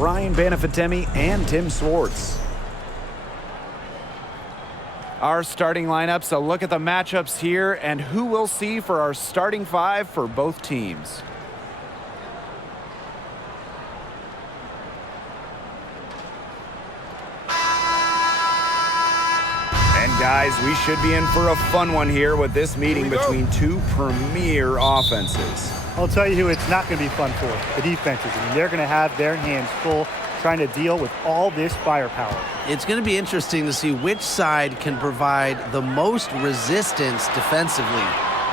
Brian Banafitemi and Tim Swartz. Our starting lineups, a look at the matchups here and who we'll see for our starting five for both teams. And guys, we should be in for a fun one here with this meeting between two premier offenses. I'll tell you who it's not going to be fun for, the defenses. I mean, they're going to have their hands full trying to deal with all this firepower. It's going to be interesting to see which side can provide the most resistance defensively.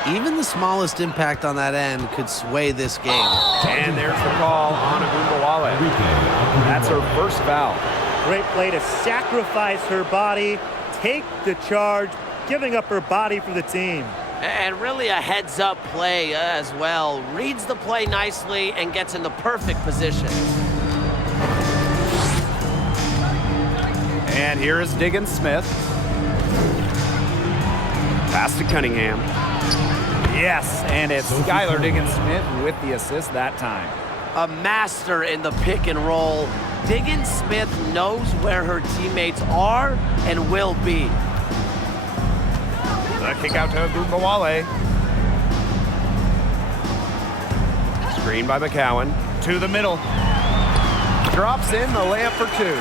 Even the smallest impact on that end could sway this game. And there's the call on Agumbawale. That's her first foul. Great play to sacrifice her body, take the charge, giving up her body for the team. And really a heads-up play as well. Reads the play nicely and gets in the perfect position. And here is Diggins-Smith. Pass to Cunningham. Yes, and it's Skylar Diggins-Smith with the assist that time. A master in the pick and roll. Diggins-Smith knows where her teammates are and will be. The kick out to Agumbawale. Screen by McCowan. To the middle. Drops in the layup for two.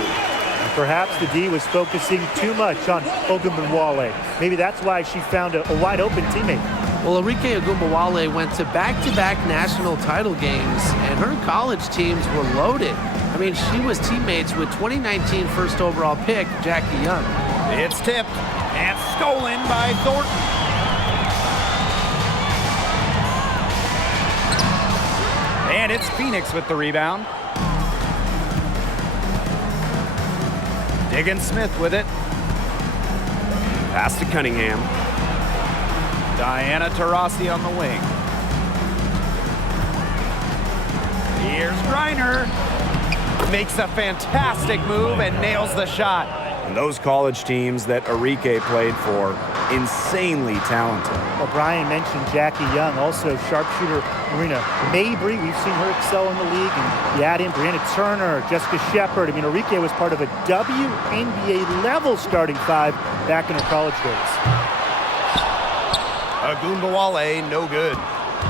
Perhaps the D was focusing too much on Agumbawale. Maybe that's why she found a wide open teammate. Well, Arike Agumbawale went to back-to-back national title games, and her college teams were loaded. I mean, she was teammates with 2019 first overall pick, Jackie Young. It's tipped and stolen by Thornton. And it's Phoenix with the rebound. Diggins-Smith with it. Pass to Cunningham. Diana Taurasi on the wing. Here's Griner. Makes a fantastic move and nails the shot. And those college teams that Arike played for, insanely talented. Well, Brian mentioned Jackie Young, also sharpshooter Marina Mabry. We've seen her excel in the league. And you add in Brianna Turner, Jessica Shepard. I mean, Arike was part of a WNBA level starting five back in her college days. Agumbawale, no good.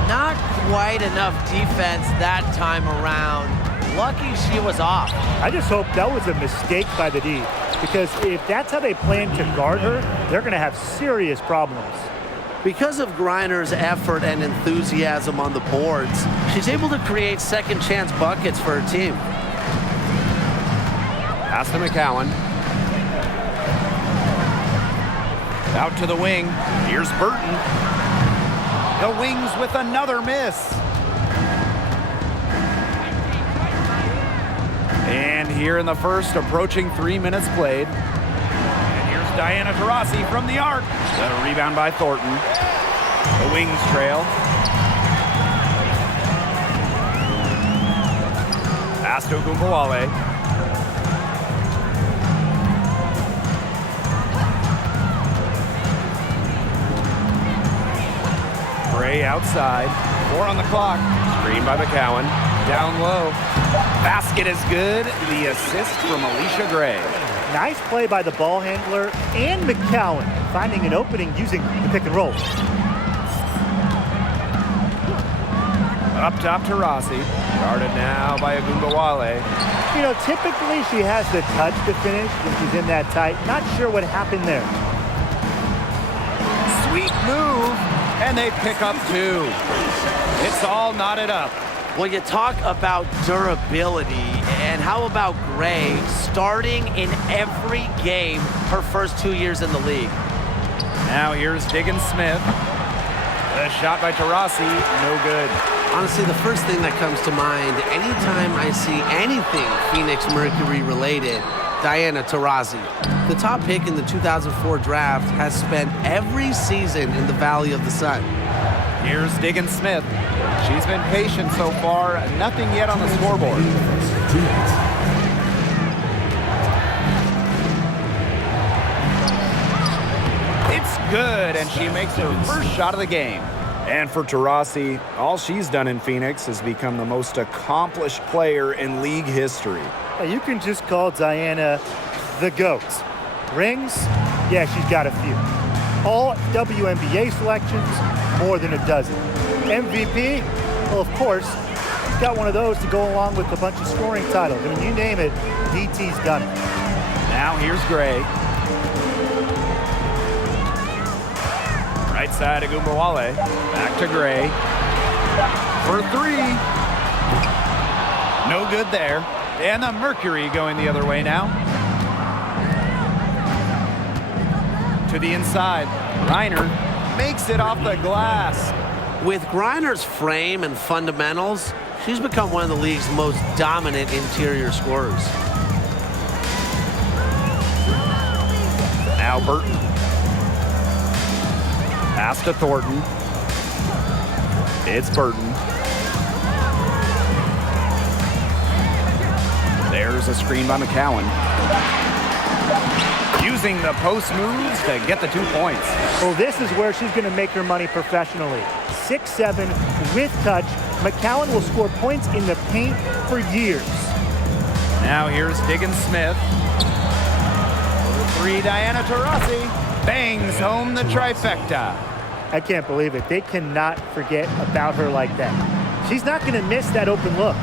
Not quite enough defense that time around. Lucky she was off. I just hope that was a mistake by the D, because if that's how they plan to guard her, they're going to have serious problems. Because of Griner's effort and enthusiasm on the boards, she's able to create second chance buckets for her team. Pass to McCowan. Out to the wing. Here's Burton. The wings with another miss. And here in the first, approaching 3 minutes played. And here's Diana Taurasi from the arc. The rebound by Thornton. The wings trail. Pass to Agumbawale. Gray outside. 4 on the clock. Screen by McCowan. Down low. Basket is good. The assist from Alicia Gray. Nice play by the ball handler and McCowan, finding an opening using the pick and roll. Up top to Rossi. Guarded now by Agumbawale. You know, typically she has the touch to finish when she's in that tight. Not sure what happened there. Sweet move. And they pick up two. It's all knotted up. Well, you talk about durability, and how about Gray starting in every game her first 2 years in the league? Now here's Diggins-Smith. The shot by Taurasi, no good. Honestly, the first thing that comes to mind anytime I see anything Phoenix Mercury related, Diana Taurasi. The top pick in the 2004 draft has spent every season in the Valley of the Sun. Here's Diggins-Smith. She's been patient so far. Nothing yet on the scoreboard. It's good, and she makes her first shot of the game. And for Taurasi, all she's done in Phoenix is become the most accomplished player in league history. You can just call Diana the GOAT. Rings? Yeah, she's got a few. All WNBA selections, more than a dozen. MVP? Well, of course, she's got one of those to go along with a bunch of scoring titles. I mean, you name it, DT's done it. Now here's Gray. Right side of Gumbawale. Back to Gray. For three. No good there. And the Mercury going the other way now. To the inside. Griner makes it off the glass. With Griner's frame and fundamentals, she's become one of the league's most dominant interior scorers. Now Burton. Pass to Thornton. It's Burton. There's a screen by McCowan. Using the post moves to get the 2 points. Well, this is where she's going to make her money professionally. 6'7", with touch. McCowan will score points in the paint for years. Now here's Diggins-Smith. For three, Diana Taurasi. Bangs home the trifecta. I can't believe it. They cannot forget about her like that. She's not going to miss that open look.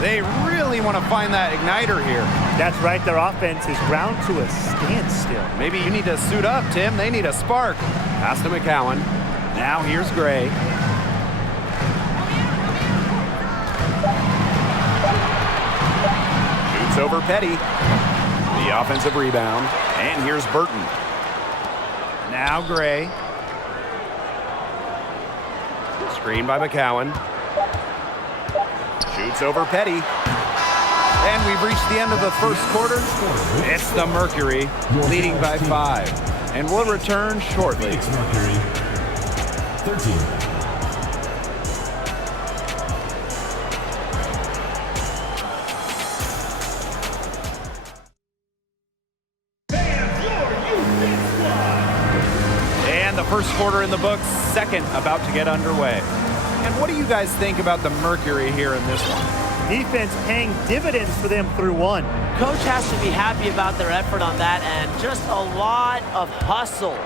They really want to find that igniter here. That's right. Their offense is ground to a standstill. Maybe you need to suit up, Tim. They need a spark. Pass to McCowan. Now here's Gray. Shoots over Petty. The offensive rebound. And here's Burton. Now Gray. Screen by McCowan. Shoots over Petty. And we've reached the end of the first quarter. It's the Mercury leading by 5. And we'll return shortly. Phoenix Mercury, 13. First quarter in the books, second about to get underway. And what do you guys think about the Mercury here in this one? Defense paying dividends for them through one. Coach has to be happy about their effort on that end. Just a lot of hustle.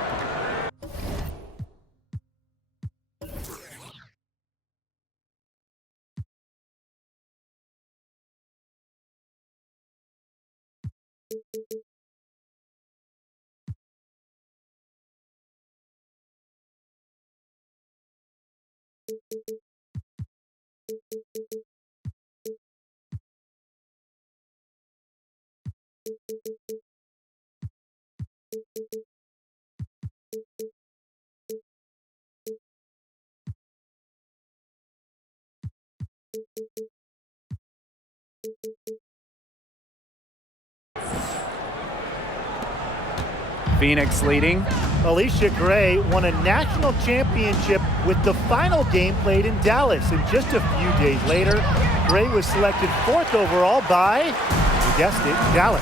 Phoenix leading. Alicia Gray won a national championship with the final game played in Dallas. And just a few days later, Gray was selected 4th overall by, you guessed it, Dallas.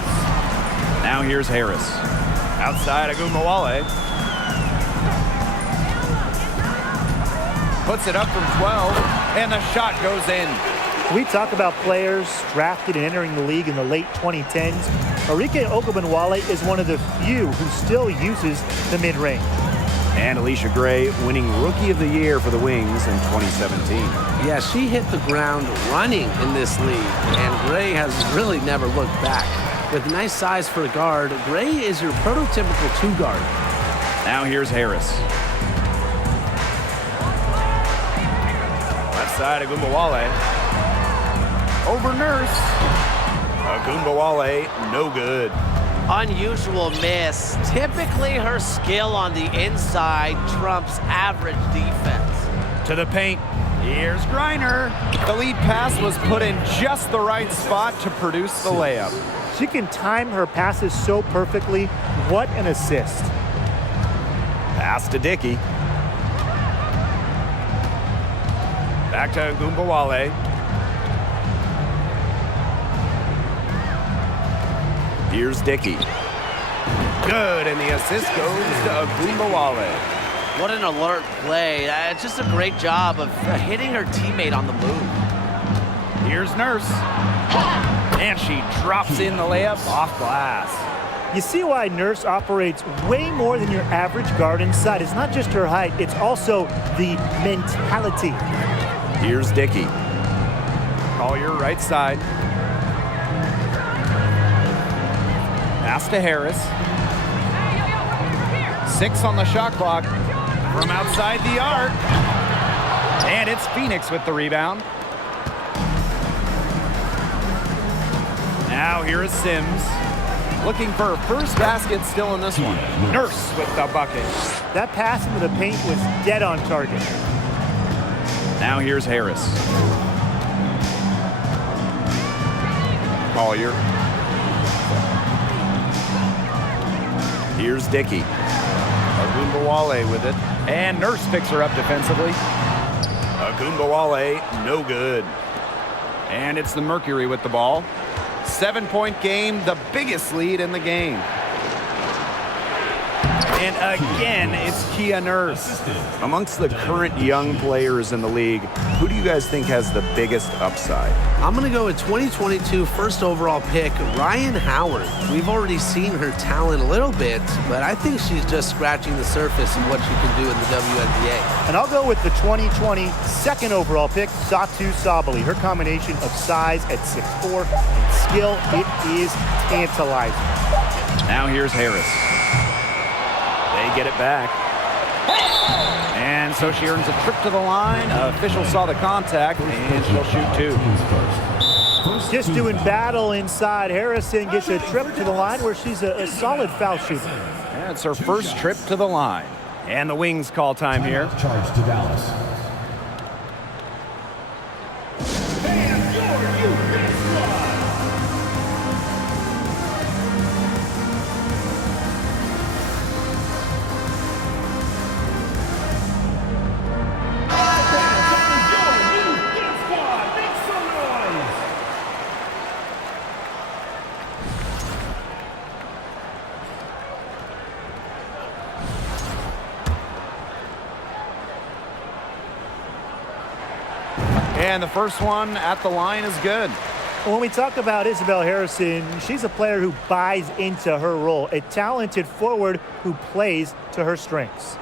Now here's Harris. Outside Agumbawale. Puts it up from 12, and the shot goes in. We talk about players drafted and entering the league in the late 2010s. Arike Ogunbowale is one of the few who still uses the mid-range. And Alicia Gray winning Rookie of the Year for the Wings in 2017. Yeah, she hit the ground running in this league, and Gray has really never looked back. With nice size for a guard, Gray is your prototypical 2 guard. Now here's Harris. Left side Agumbawale. Over Nurse. Agumbawale, no good. Unusual miss. Typically her skill on the inside trumps average defense. To the paint. Here's Griner. The lead pass was put in just the right spot to produce the layup. She can time her passes so perfectly. What an assist. Pass to Dickey. Back to Agumbawale. Here's Dickey. Good, and the assist goes to Agumbawale. What an alert play. It's just a great job of hitting her teammate on the move. Here's Nurse. And she drops in the layup off glass. You see why Nurse operates way more than your average guard inside. It's not just her height, it's also the mentality. Here's Dickey. Collier right side. Pass to Harris. 6 on the shot clock from outside the arc. And it's Phoenix with the rebound. Now here is Sims. Looking for her first basket still in this one. Nurse with the bucket. That pass into the paint was dead on target. Now here's Harris. Collier. Here's Dickey. Agumbawale with it. And Nurse picks her up defensively. Agumbawale, no good. And it's the Mercury with the ball. 7-point game, the biggest lead in the game. And again, it's Kia Nurse. Amongst the current young players in the league, who do you guys think has the biggest upside? I'm going to go with 2022 first overall pick, Ryan Howard. We've already seen her talent a little bit, but I think she's just scratching the surface of what she can do in the WNBA. And I'll go with the 2020 second overall pick, Satu Sabali. Her combination of size at 6'4" and skill, it is tantalizing. Now here's Harris. They get it back. And so she earns a trip to the line. Official saw the contact, and she'll shoot 2. Just doing battle inside. Harrison gets a trip to the line where she's a solid foul shooter. Yeah, it's her first trip to the line. And the Wings call time here. Charge to Dallas. And the first one at the line is good. When we talk about Isabel Harrison, she's a player who buys into her role, a talented forward who plays to her strengths.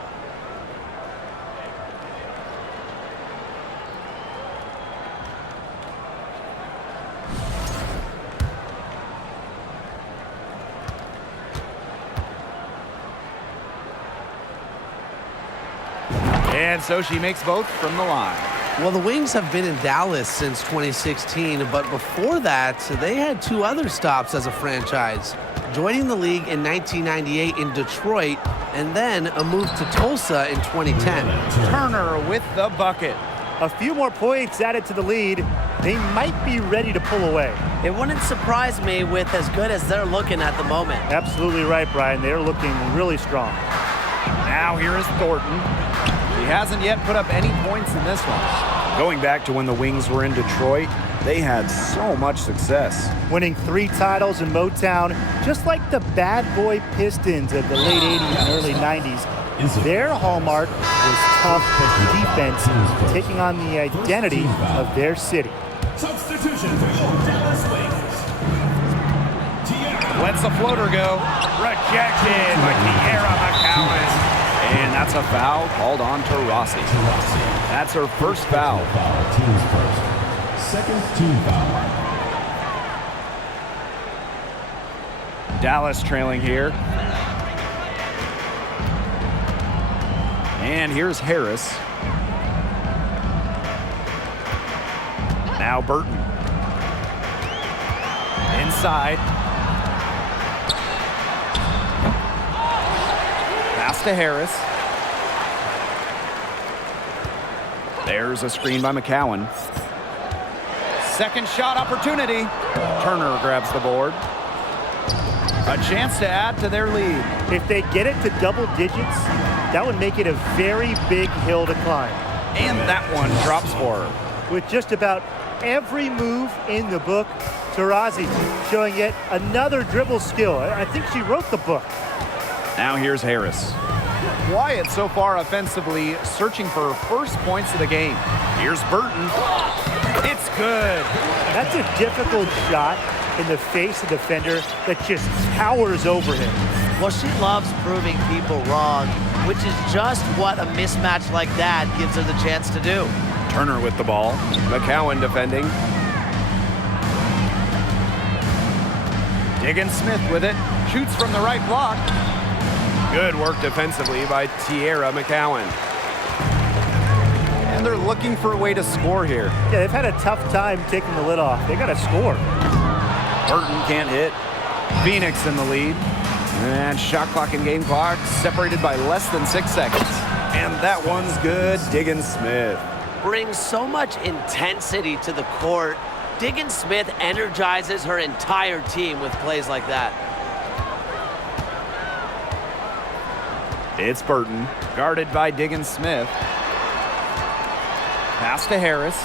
And so she makes both from the line. Well, the Wings have been in Dallas since 2016, but before that, they had 2 other stops as a franchise. Joining the league in 1998 in Detroit, and then a move to Tulsa in 2010. Turner with the bucket. A few more points added to the lead. They might be ready to pull away. It wouldn't surprise me with as good as they're looking at the moment. Absolutely right, Brian. They're looking really strong. Now here is Thornton. He hasn't yet put up any points in this one. Going back to when the Wings were in Detroit, they had so much success. Winning 3 titles in Motown, just like the bad boy Pistons of the late 80s and early 90s. Their hallmark was tough defense, taking on the identity of their city. Substitution for your Dallas Wings. Lets the floater go. Rejected by Tierra McCowan. And that's a foul called on to Rossi. That's her first foul. Team's first. Second team foul. Dallas trailing here. And here's Harris. Now Burton. Inside. Pass to Harris. There's a screen by McCowan. Second shot opportunity. Turner grabs the board. A chance to add to their lead. If they get it to double digits, that would make it a very big hill to climb. And that one drops for her. With just about every move in the book, Taurasi showing yet another dribble skill. I think she wrote the book. Now here's Harris. quiet so far offensively, searching for first points of the game. Here's Burton. It's good. That's a difficult shot in the face of a defender that just towers over him. Well, she loves proving people wrong, which is just what a mismatch like that gives her the chance to do. Turner with the ball. McCowan defending. Diggins-Smith with it. Shoots from the right block. Good work defensively by Tierra McCowan. And they're looking for a way to score here. Yeah, they've had a tough time taking the lid off. They got to score. Burton can't hit. Phoenix in the lead. And shot clock and game clock separated by less than 6 seconds. And that one's good. Diggins-Smith. Brings so much intensity to the court. Diggins-Smith energizes her entire team with plays like that. It's Burton, guarded by Diggins-Smith. Pass to Harris.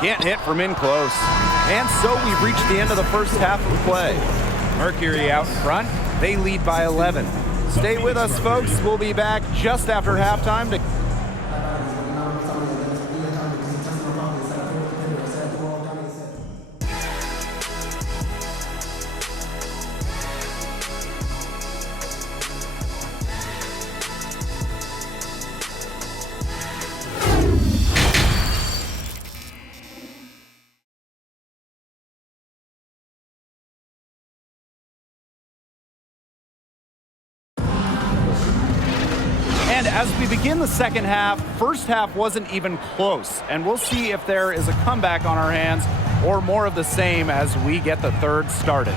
Can't hit from in close. And so we've reached the end of the first half of play. Mercury out front. They lead by 11. Stay with us, folks. We'll be back just after halftime to... And as we begin the second half, first half wasn't even close. And we'll see if there is a comeback on our hands or more of the same as we get the third started.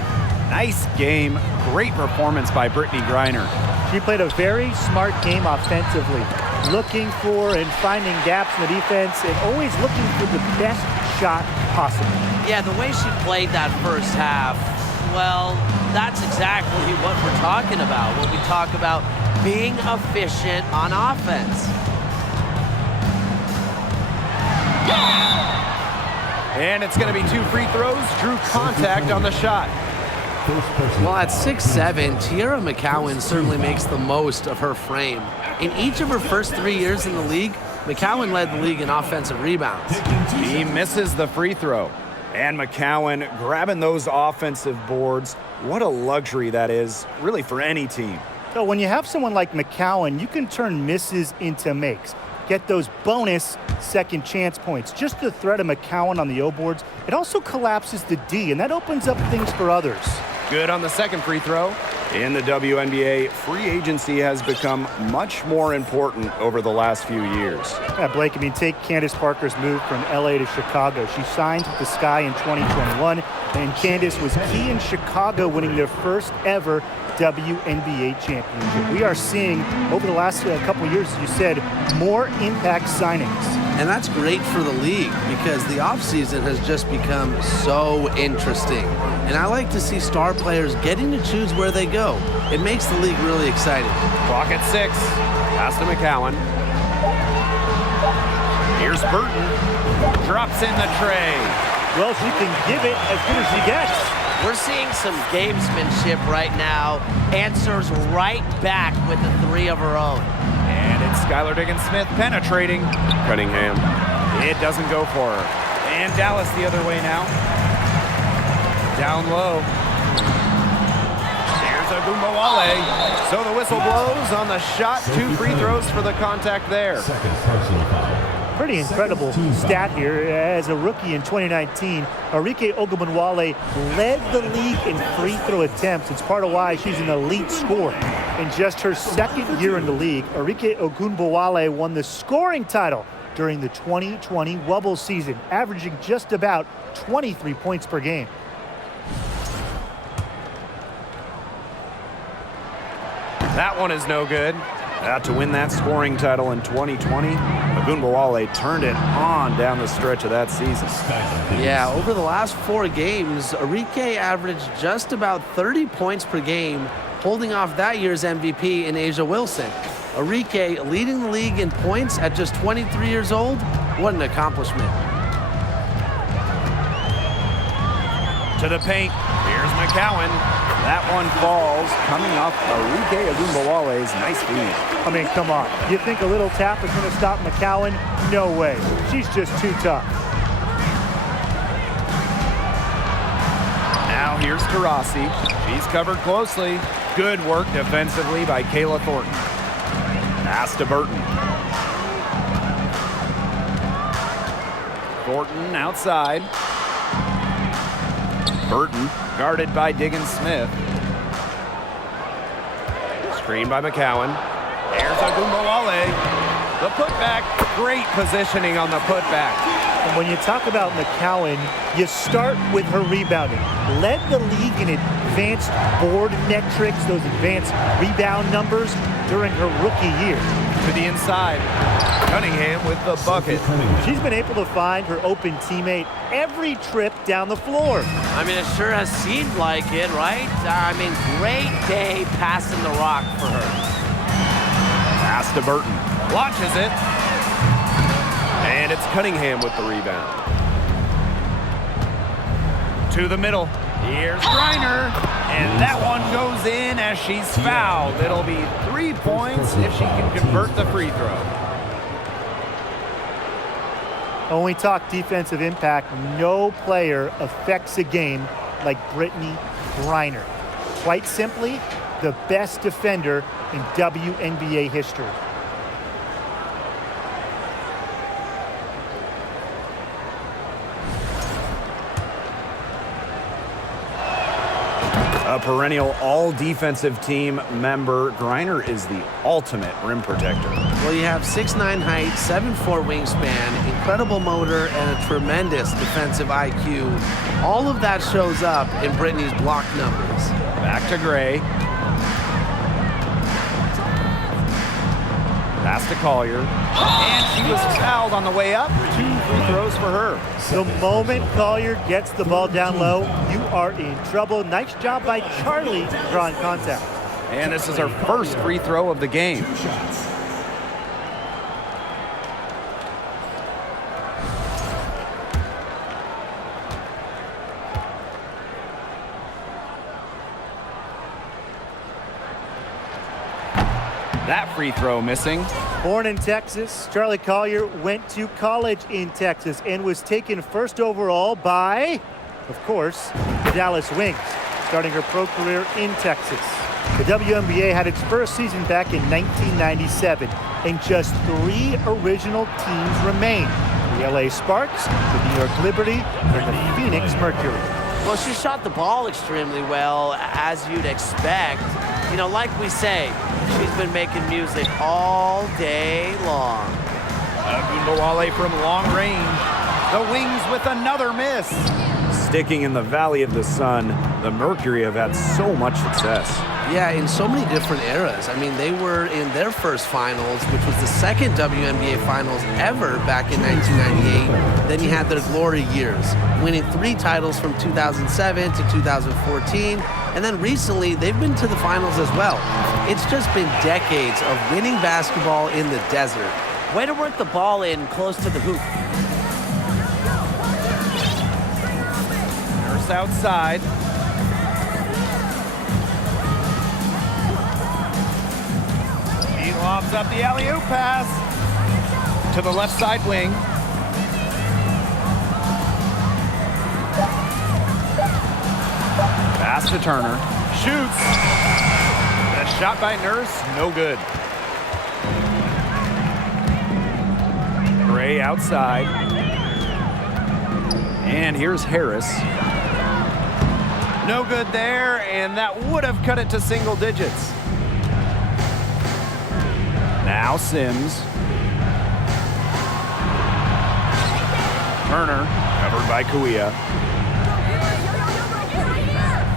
Nice game. Great performance by Brittney Griner. She played a very smart game offensively, looking for and finding gaps in the defense and always looking for the best shot possible. Yeah, the way she played that first half, well, that's exactly what we're talking about when we talk about being efficient on offense. And it's going to be 2 free throws. Drew contact on the shot. Well, at 6'7", Tierra McCowan certainly makes the most of her frame. In each of her first 3 years in the league, McCowan led the league in offensive rebounds. He misses the free throw. And McCowan grabbing those offensive boards. What a luxury that is, really, for any team. So when you have someone like McCowan, you can turn misses into makes. Get those bonus second chance points. Just the threat of McCowan on the O boards, it also collapses the D, and that opens up things for others. Good on the second free throw. In the WNBA, free agency has become much more important over the last few years. Yeah, Blake, take Candace Parker's move from LA to Chicago. She signed with the Sky in 2021, and Candace was key in Chicago winning their first ever WNBA championship. We are seeing, over the last couple of years, as you said, more impact signings. And that's great for the league because the offseason has just become so interesting. And I like to see star players getting to choose where they go. It makes the league really exciting. Clock at 6. Pass to McCowan. Here's Burton. Drops in the tray. Well, she can give it as good as she gets. We're seeing some gamesmanship right now. Answers right back with the 3 of her own. And it's Skylar Diggins-Smith penetrating. Cunningham. It doesn't go for her. And Dallas the other way now. Down low. There's Ogunbowale. So the whistle blows on the shot. 2 free throws for the contact there. Second personal foul. Pretty incredible stat here. As a rookie in 2019, Arike Ogunbowale led the league in free throw attempts. It's part of why she's an elite scorer. In just her second year in the league, Arike Ogunbowale won the scoring title during the 2020 Wubble season, averaging just about 23 points per game. That one is no good. To win that scoring title in 2020, Ogunbowale turned it on down the stretch of that season. Yeah, over the last 4 games, Arike averaged just about 30 points per game, holding off that year's MVP in Asia Wilson. Arike leading the league in points at just 23 years old. What an accomplishment. To the paint. Here's McCowan. That one falls, coming off Arike Ogunbowale's nice feed. I mean, come on. You think a little tap is going to stop McCowan? No way. She's just too tough. Now here's Taurasi. She's covered closely. Good work defensively by Kayla Thornton. Pass to Burton. Thornton outside. Burton guarded by Diggins-Smith. Screen by McCowan. There's Ogunbowale. The putback. Great positioning on the putback. And when you talk about McCowan, you start with her rebounding. Led the league in advanced board metrics, those advanced rebound numbers during her rookie year. To the inside. Cunningham with the bucket. She's been able to find her open teammate every trip down the floor. I mean, it sure has seemed like it, right? I mean, great day passing the rock for her. Pass to Burton. Launches it. And it's Cunningham with the rebound. To the middle. Here's Griner. And that one goes in as she's fouled. It'll be 3 points if she can convert the free throw. When we talk defensive impact, no player affects a game like Brittney Griner. Quite simply, the best defender in WNBA history. A perennial all-defensive team member, Griner is the ultimate rim protector. Well, you have 6'9" height, 7'4" wingspan, incredible motor, and a tremendous defensive IQ. All of that shows up in Brittney's block numbers. Back to Gray. Pass to Collier. And she was fouled on the way up. 2 free throws for her. The moment Collier gets the ball down low, you are in trouble. Nice job by Charlie drawing contact. And this is her first free throw of the game. That free throw missing. Born in Texas, Charlie Collier went to college in Texas and was taken first overall by, of course, the Dallas Wings, starting her pro career in Texas. The WNBA had its first season back in 1997, and just 3 original teams remain: the LA Sparks, the New York Liberty, and the Phoenix Mercury. Well, she shot the ball extremely well, as you'd expect. You know, like we say, she's been making music all day long. Ogunbowale from long range. The Wings with another miss. Sticking in the Valley of the Sun, the Mercury have had so much success. Yeah, in so many different eras. I mean, they were in their first finals, which was the second WNBA finals ever back in 1998. Then you had their glory years, winning 3 titles from 2007 to 2014. And then recently, they've been to the finals as well. It's just been decades of winning basketball in the desert. Way to work the ball in close to the hoop. Nurse outside. He lobs up the alley-oop pass to the left side wing. Pass to Turner. Shoots. That shot by Nurse, no good. Gray outside. And here's Harris. No good there, and that would have cut it to single digits. Now Sims. Turner, covered by Kuia.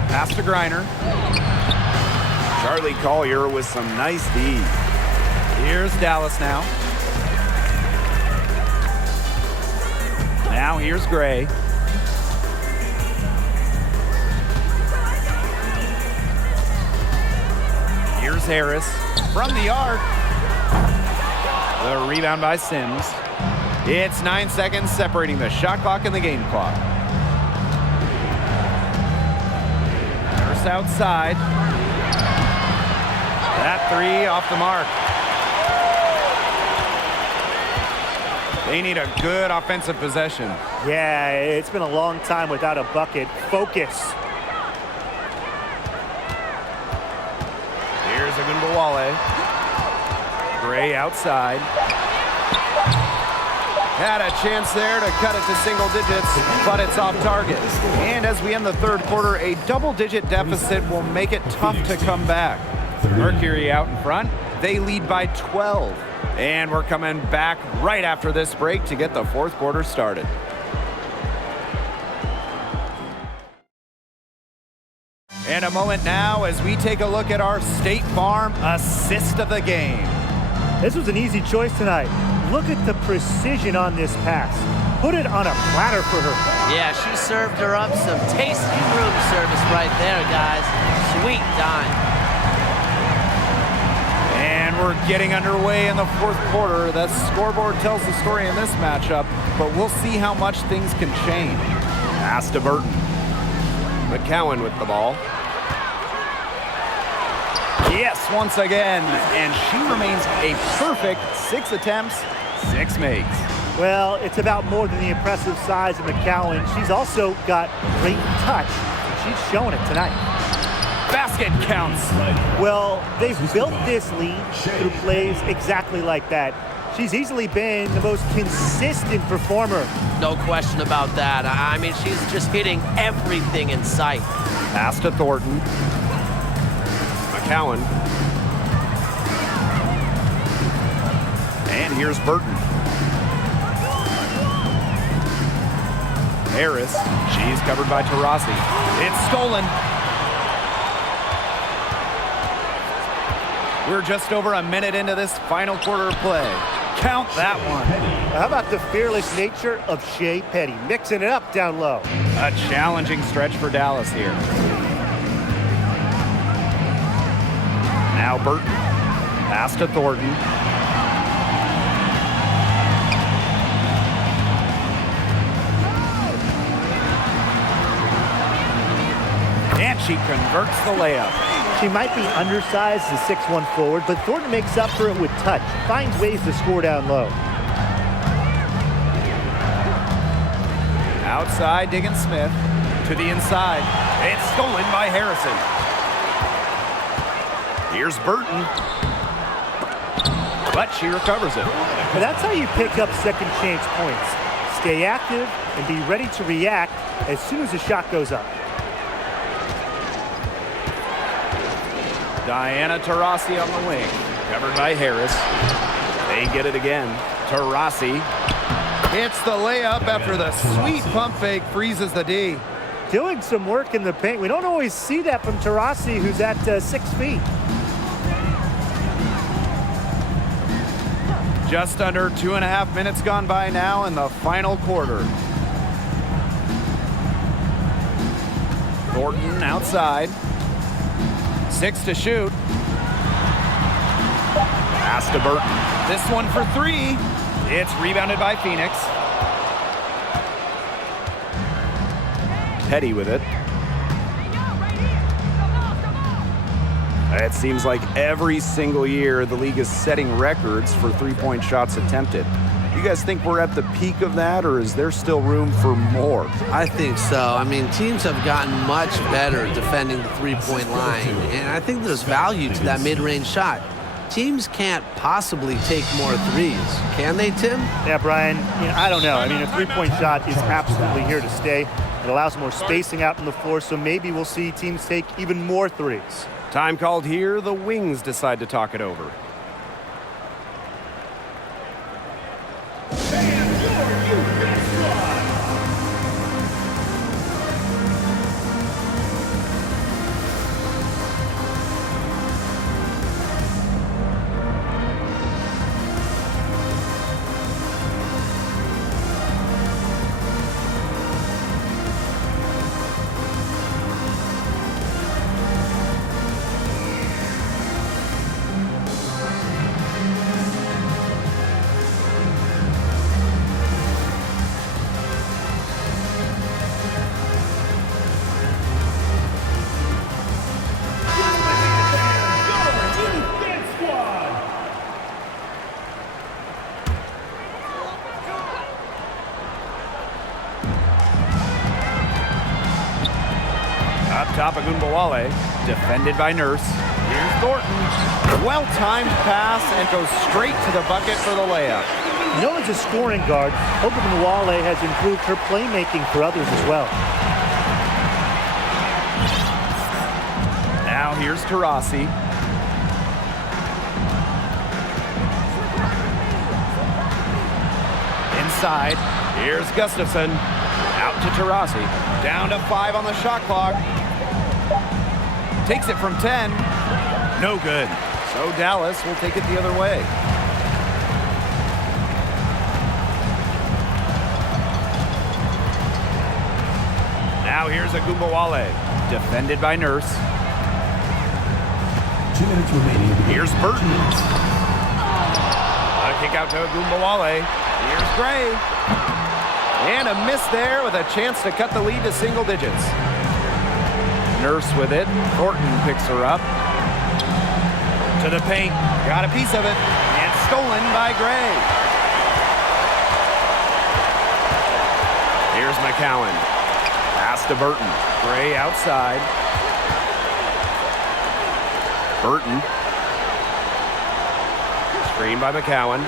Pass to Griner. Charlie Collier with some nice D. Here's Dallas now. Now here's Gray. Here's Harris from the arc. The rebound by Sims. It's 9 seconds separating the shot clock and the game clock. Harris outside. That three off the mark. They need a good offensive possession. Yeah, it's been a long time without a bucket. Focus. Here's Ogunbowale. Gray outside. Had a chance there to cut it to single digits, but it's off target. And as we end the third quarter, a double-digit deficit will make it tough to come back. Mercury out in front. They lead by 12. And we're coming back right after this break to get the fourth quarter started. And a moment now as we take a look at our State Farm assist of the game. This was an easy choice tonight. Look at the precision on this pass. Put it on a platter for her. Yeah, she served her up some tasty room service right there, guys. Sweet dime. And we're getting underway in the fourth quarter. The scoreboard tells the story in this matchup, but we'll see how much things can change. Pass to Burton. McCowan with the ball. Yes, once again, and she remains a perfect 6 attempts, 6 makes. Well, it's about more than the impressive size of McCowan. She's also got great touch, and she's showing it tonight. Basket counts. Well, they've built this lead through plays exactly like that. She's easily been the most consistent performer. No question about that. I mean, she's just hitting everything in sight. Pass to Thornton. McCowan. And here's Burton. Harris. She's covered by Taurasi. It's stolen. We're just over a minute into this final quarter of play. Count that one. How about the fearless nature of Shea Petty, mixing it up down low. A challenging stretch for Dallas here. Now Burton. Pass to Thornton. And she converts the layup. She might be undersized as a 6'1" forward, but Thornton makes up for it with touch. Finds ways to score down low. Outside, Diggins-Smith to the inside. It's stolen by Harrison. Here's Burton. But she recovers it. And that's how you pick up second chance points. Stay active and be ready to react as soon as the shot goes up. Diana Taurasi on the wing. Covered by Harris. They get it again. Taurasi hits the layup after the sweet pump fake freezes the D. Doing some work in the paint. We don't always see that from Taurasi, who's at 6 feet. Just under 2.5 minutes gone by now in the final quarter. Thornton outside. 6 to shoot. Pass to Burton. This one for 3. It's rebounded by Phoenix. Petty with it. It seems like every single year the league is setting records for three-point shots attempted. You guys think we're at the peak of that, or is there still room for more? I think so. I mean, teams have gotten much better defending the three-point line, and I think there's value to that mid-range shot. Teams can't possibly take more threes, can they, Tim? Yeah, Brian, I don't know. I mean, a three-point shot is absolutely here to stay. It allows more spacing out on the floor, so maybe we'll see teams take even more threes. Time called here. The Wings decide to talk it over. top Agunbowale, defended by Nurse. Here's Thornton. Well-timed pass and goes straight to the bucket for the layup. Known as a scoring guard, Ogunbowale has improved her playmaking for others as well. Now here's Taurasi. Inside, here's Gustafson. Out to Taurasi. Down to 5 on the shot clock. Takes it from 10. No good. So Dallas will take it the other way. Now here's Agunbowale. Defended by Nurse. 2 minutes remaining. Here's Burton. A kick out to Agunbowale. Here's Gray. And a miss there with a chance to cut the lead to single digits. Nurse with it. Thornton picks her up. To the paint. Got a piece of it. And stolen by Gray. Here's McCowan. Pass to Burton. Gray outside. Burton. Screen by McCowan.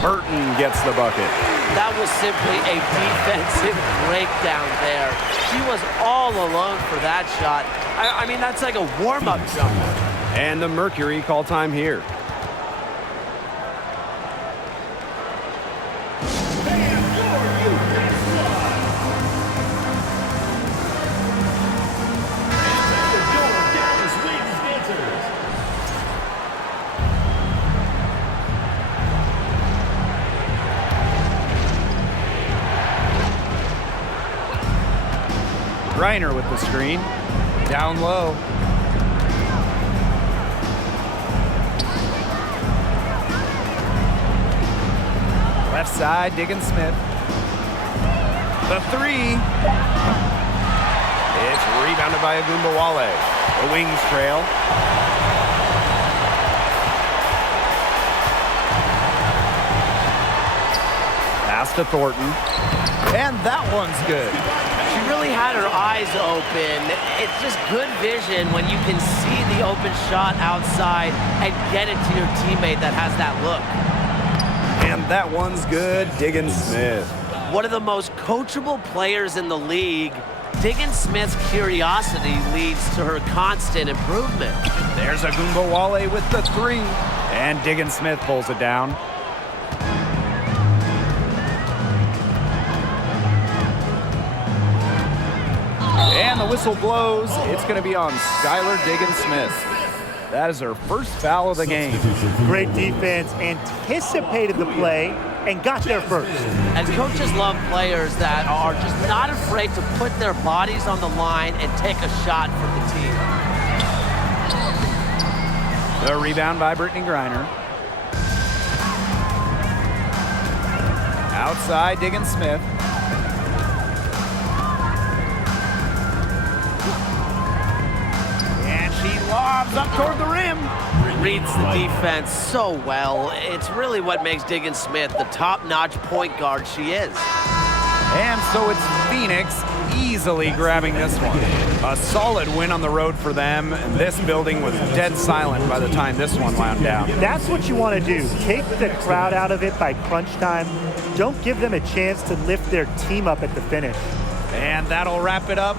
Burton gets the bucket. That was simply a defensive breakdown there. She was all alone for that shot. I mean, that's like a warm-up jumper. And the Mercury call time here. Griner with the screen. Down low. Left side, Diggins-Smith. The 3. It's rebounded by Agunbowale. The Wings trail. Pass to Thornton. And that one's good. She really had her eyes open. It's just good vision when you can see the open shot outside and get it to your teammate that has that look. And that one's good, Diggins-Smith. One of the most coachable players in the league, Diggins-Smith's curiosity leads to her constant improvement. There's Agunbowale with the 3. And Diggins-Smith pulls it down. And the whistle blows. It's going to be on Skylar Diggins-Smith. That is her first foul of the game. Great defense, anticipated the play, and got there first. And coaches love players that are just not afraid to put their bodies on the line and take a shot for the team. The rebound by Brittney Griner. Outside, Diggins-Smith. And she lobs up toward the rim. Reads the defense so well. It's really what makes Diggins-Smith the top-notch point guard she is. And so it's Phoenix easily grabbing this one. A solid win on the road for them, and this building was dead silent by the time this one wound down. That's what you want to do. Take the crowd out of it by crunch time. Don't give them a chance to lift their team up at the finish. And that'll wrap it up